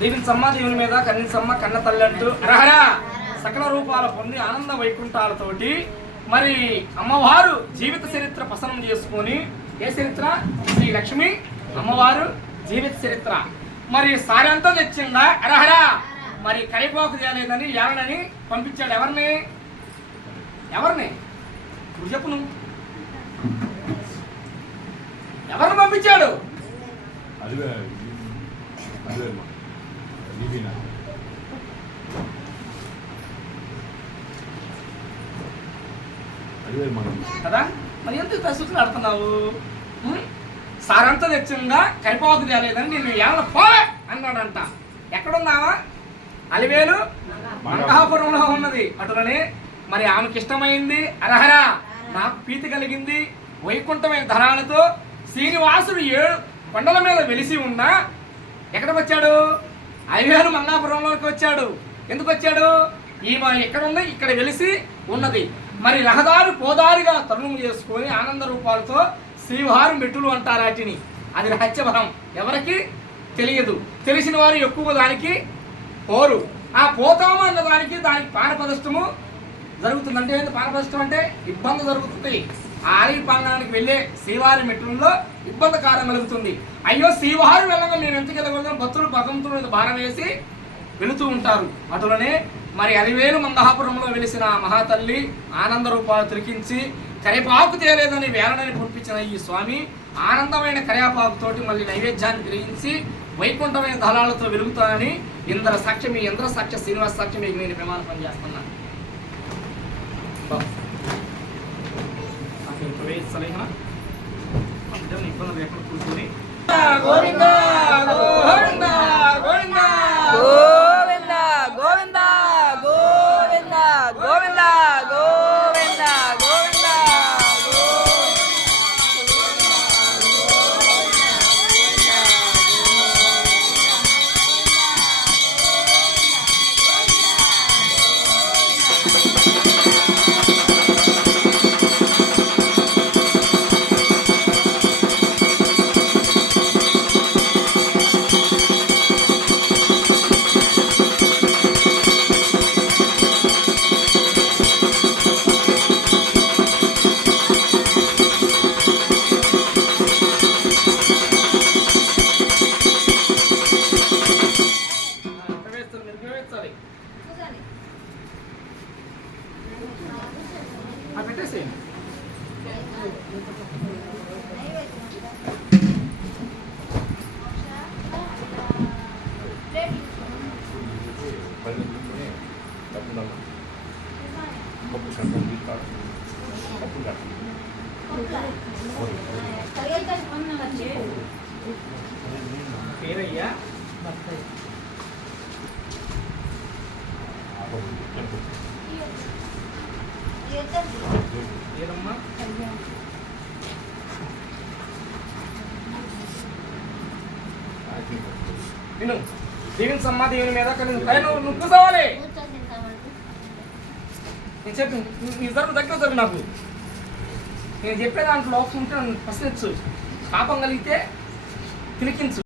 దీవించమ్మ దేవుని మీద కన్నించమ్మ కన్న తల్లి అంటూ అరహరా సకల రూపాల పొంది ఆనంద వైకుంఠాలతోటి మరి అమ్మవారు జీవిత చరిత్ర పసనం చేసుకొని ఏ చరిత్ర? శ్రీ లక్ష్మి అమ్మవారు జీవిత చరిత్ర మరి సారంతా తెచ్చిందా అరహరా. మరి కరిపోకు తేలేదని ఎవరినని పంపించాడు. ఎవరిని నువ్వు చెప్పు. నువ్వు ఎవరిని పంపించాడు? కదా మరి ఎందుకు తసుకులు ఆడుతున్నావు? సారంతా తెచ్చిందా కరిపోకు తేలేదని నేను ఏళ్ళ పోలే అన్నాడంట. ఎక్కడున్నావా? అలివేలు మంగాపురంలో ఉన్నది. అటులనే మరి ఆమెకి ఇష్టమైంది అరహరా. నాకు ప్రీతి కలిగింది వైకుంఠమైన ధరాలతో శ్రీనివాసుడు 7 కొండల మీద వెలిసి ఉన్నా ఎక్కడికి వచ్చాడు? అలివేలు మంగాపురంలోకి వచ్చాడు. ఎందుకు వచ్చాడు? ఈమె ఎక్కడ ఉంది? ఇక్కడ వెలిసి ఉన్నది. మరి రహదారి పోదారిగా తరుణం చేసుకొని ఆనంద రూపాలతో శ్రీవారు మెట్టులు అంటారు వాటిని. అది రహస్యవరం, ఎవరికి తెలియదు. తెలిసిన వారు ఎక్కువ దానికి పోరు. ఆ పోతాము అన్న దానికి పానపదష్టము జరుగుతుంది. అంటే ఏంటి పానపదష్టం అంటే? ఇబ్బంది జరుగుతుంది. ఆ ఆలయ ప్రాంగణానికి వెళ్ళే శ్రీవారి మెట్టుల్లో ఇబ్బందికారం కలుగుతుంది. అయ్యో శ్రీవారు వెళ్ళగా మేము ఎందుకు వెళ్ళగలుగుతాం? భక్తులు భగవంతుడి మీద భారం వేసి వెళుతూ ఉంటారు. అటులనే మరి అలివేలు మంగాపురంలో వెలిసిన మహాతల్లి ఆనంద రూపాలు తిరిగించి కరిపాకు తేలేదని వేలనని పంపించిన ఈ స్వామి ఆనందమైన కరియాపాకుతోటి మళ్ళీ నైవేద్యాన్ని తిరిగించి వైకుంఠమైన దళాలతో వెలుగుతానని ఇంద్ర సాక్ష్యం, ఈ ఇంద్ర సాక్ష్య శ్రీనివాస సాక్ష్యం మీకు నేను ప్రమాణ పని చేస్తున్నాను. ఇబ్బంది ఎక్కడ కూర్చొని గోవిందా గోవిందా గోవిందా గోవిందా గోవిందా గోవిందా గోవిందా గోవిందా గోవిందా పేరయ్యా ఏదమ్మా? విను, దీవించమ్మ దేవుని మీద నువ్వు కూర్చోవాలి. నేను చెప్పి నీ జరుగు దగ్గర జరుగు. నాకు నేను చెప్పే దాంట్లో లోపం ఉంటే ప్రశ్నించు. పాపం కలిగితే తినికించు.